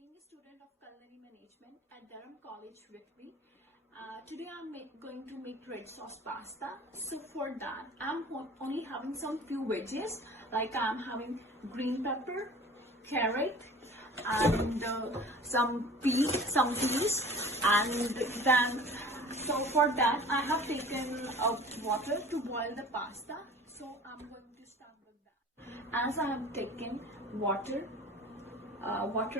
being a student of culinary management at Durham College with me. Today I'm going to make red sauce pasta. So for that, I'm only having some few veggies, like I'm having green pepper, carrot, and some peas, and then so for that I have taken water to boil the pasta. So I'm going to start with that. As I have taken water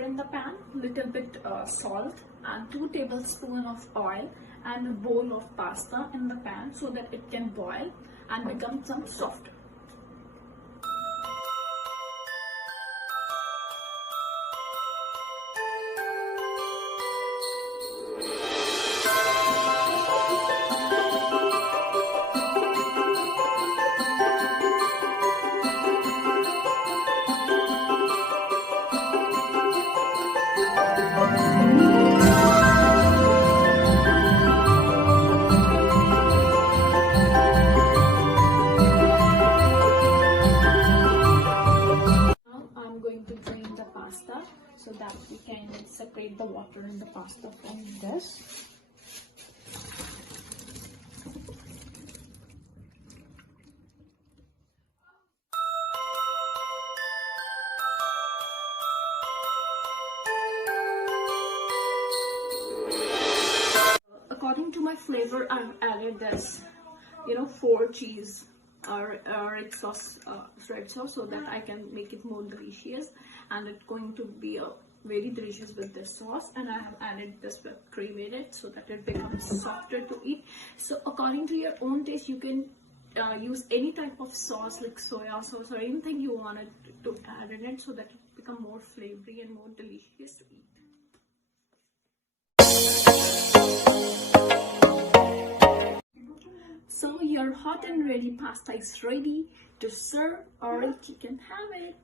in the pan, little bit salt and 2 tablespoons of oil and a bowl of pasta in the pan so that it can boil and become some softer. I'm going to drain the pasta so that we can separate the water in the pasta from this. According to my flavor, I've added this, 4 cheese red sauce so that I can make it more delicious, and it's going to be very delicious with this sauce. And I have added this whipped cream in it so that it becomes softer to eat. So according to your own taste, you can use any type of sauce like soya sauce or anything you wanted to add in it so that it become more flavory and more delicious to eat. So your hot and ready pasta is ready to serve, or you can have it.